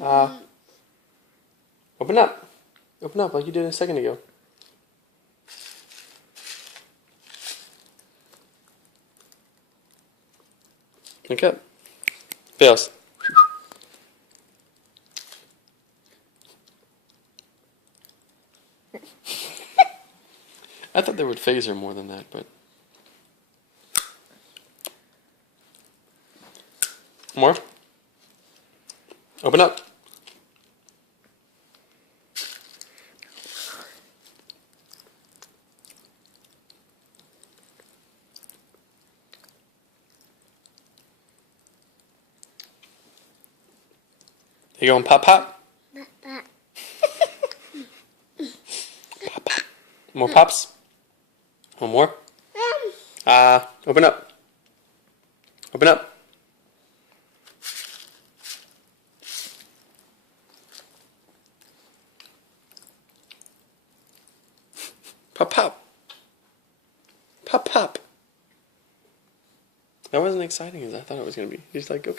Open up. Open up like you did a second ago. Look up. Fails. I thought they would phase her more than that, but... More? Open up. You going pop pop? Pop. Pop pop. More pops? One more? Open up. Open up. Pop pop. Pop pop. That wasn't exciting as I thought it was going to be. He's like, okay.